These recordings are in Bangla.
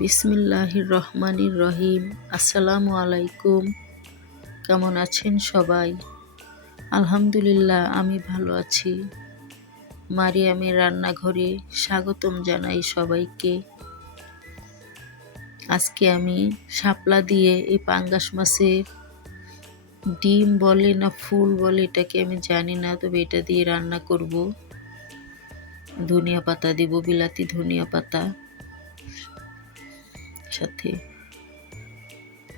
বিসমিল্লাহির রহমানির রহিম। আসসালামু আলাইকুম। কেমন আছেন সবাই? আলহামদুলিল্লাহ, আমি ভালো আছি। মারিয়ামের রান্নাঘরে স্বাগতম জানাই সবাইকে। আজকে আমি শাপলা দিয়ে এই পাঙ্গাস মাছের ডিম বলে না ফুল বলে এটাকে আমি জানি না, তবে এটা দিয়ে রান্না করব। ধনিয়া পাতা দিব, বিলাতি ধনিয়া পাতা সাথে।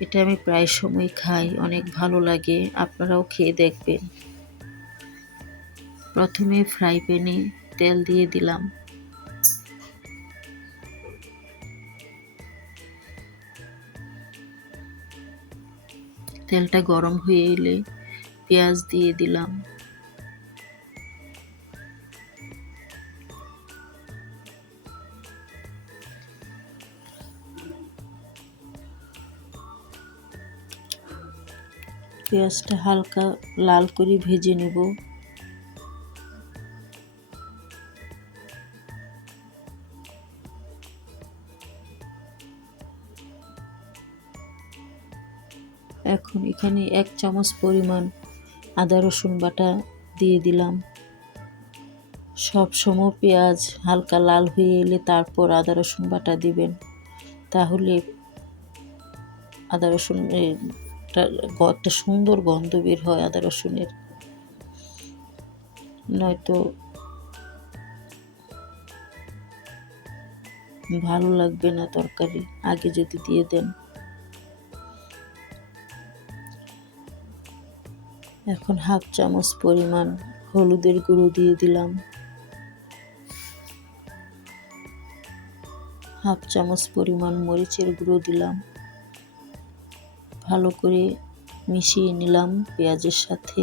এটা আমি প্রায় সময় খাই, অনেক ভালো লাগে, আপনারাও খেয়ে দেখবেন। প্রথমে ফ্রাই প্যানে তেল দিয়ে দিলাম। তেলটা গরম হয়ে এলে পেঁয়াজ দিয়ে দিলাম। পেঁয়াজটা হালকা লাল করে ভেজে নেব। এখন এখানে 1 চামচ পরিমাণ আদা রসুন বাটা দিয়ে দিলাম। সব সময় পেঁয়াজ হালকা লাল হয়ে এলে তারপর আদা রসুন বাটা দিবেন, তাহলে আদা রসুন একটা সুন্দর গন্ধ বের হয় আদা রসুনের, নয়তো ভালো লাগবে না তরকারি আগে যদি দিয়ে দেন। এখন 1/2 চামচ পরিমাণ হলুদের গুঁড়ো দিয়ে দিলাম। 1/2 চামচ পরিমাণ মরিচের গুঁড়ো দিলাম। ভালো করে মিশিয়ে নিলাম পেঁয়াজের সাথে।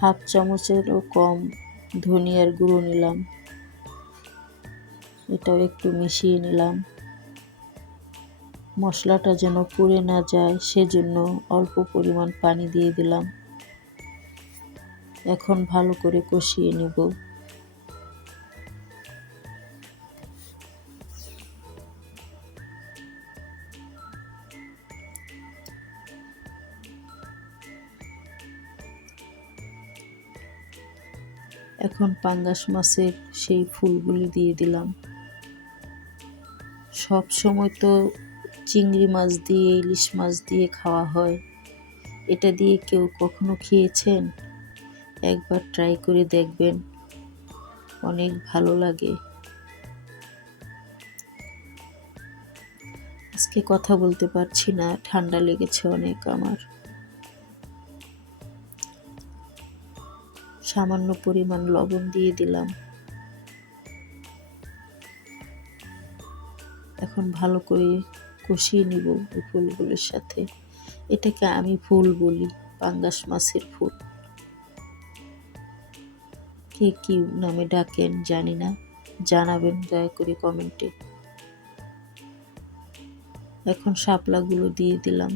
হাফ চামচেরও কম ধনিয়ার গুঁড়ো নিলাম, এটাও একটু মিশিয়ে নিলাম। মশলাটা যেন পুড়ে না যায় সেজন্য অল্প পরিমাণ পানি দিয়ে দিলাম। এখন ভালো করে কষিয়ে নেব। এখন পাঙ্গাস মাছের সেই ফুলগুলি দিয়ে দিলাম। সব সময় তো চিংড়ি মাছ দিয়ে ইলিশ মাছ দিয়ে খাওয়া হয়, এটা দিয়ে কেউ কখনো খেয়েছেন? একবার ট্রাই করে দেখবেন, অনেক ভালো লাগে। আজকে কথা বলতে পারছি না, ঠান্ডা লেগেছে অনেক আমার। সামান্য পরিমাণ লবণ দিয়ে দিলাম। এখন ভালো করে কষিয়ে নিব এই ফুলগুলোর সাথে। এটাকে আমি ফুল বলি, পাঙ্গাস মাছের ফুল। কে কি নামে ডাকেন জানি না, জানাবেন দয়া করে কমেন্টে। এখন শাপলাগুলো দিয়ে দিলাম।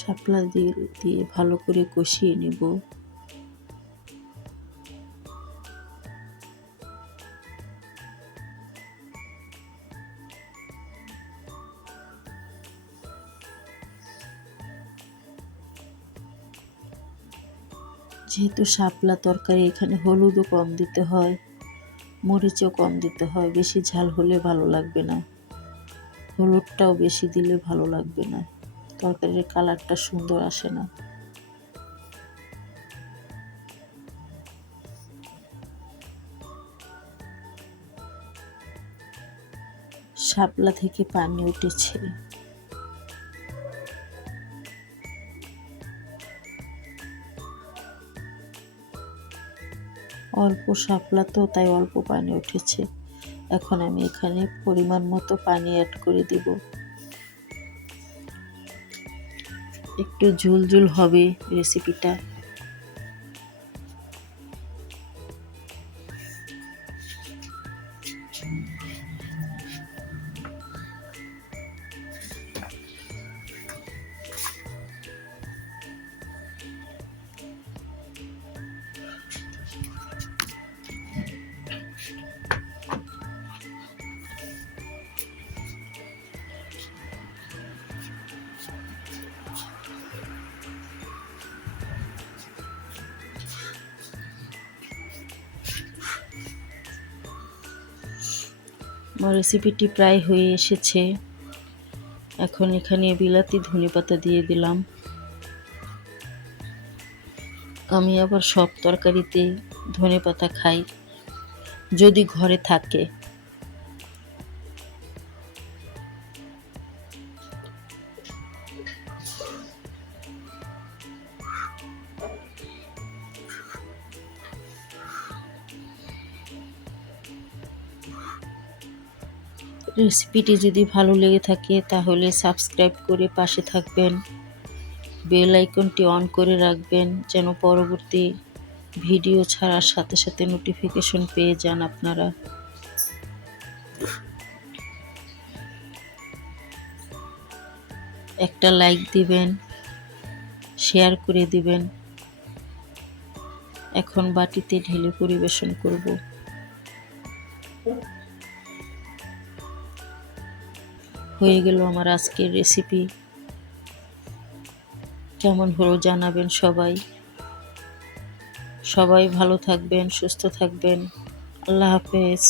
শাপলা দিয়ে ভালো করে কষিয়ে নেব। যেহেতু শাপলা তরকারি, এখানে হলুদও কম দিতে হয়, মরিচও কম দিতে হয়। বেশি ঝাল হলে ভালো লাগবে না, হলুদটাও বেশি দিলে ভালো লাগবে না, তরকারির কালারটা সুন্দর আসে না। শাপলা থেকে পানি উঠেছে। অল্প শাপলা তো, তাই অল্প পানি উঠেছে। এখন আমি এখানে পরিমাণ মতো পানি অ্যাড করে দিব। একটু ঝুল ঝুল হবে রেসিপিটা। আমার রেসিপিটি প্রায় হয়ে এসেছে। এখন এখানে বিলাতি ধনেপাতা দিয়ে দিলাম। আমি আবার সব তরকারিতে ধনেপাতা খাই, যদি ঘরে থাকে। রেসিপিটি যদি ভালো লেগে থাকে তাহলে সাবস্ক্রাইব করে পাশে থাকবেন, বেল আইকনটি অন করে রাখবেন যেন পরবর্তী ভিডিও ছাড়ার সাথে সাথে নোটিফিকেশন পেয়ে যান আপনারা। একটা লাইক দিবেন, শেয়ার করে দিবেন। এখন বাটিতে ঢেলে পরিবেশন করব। হয়ে গেল আমার আজকের রেসিপি। কেমন হলো জানাবেন সবাই। সবাই ভালো থাকবেন, সুস্থ থাকবেন। আল্লাহ হাফেজ।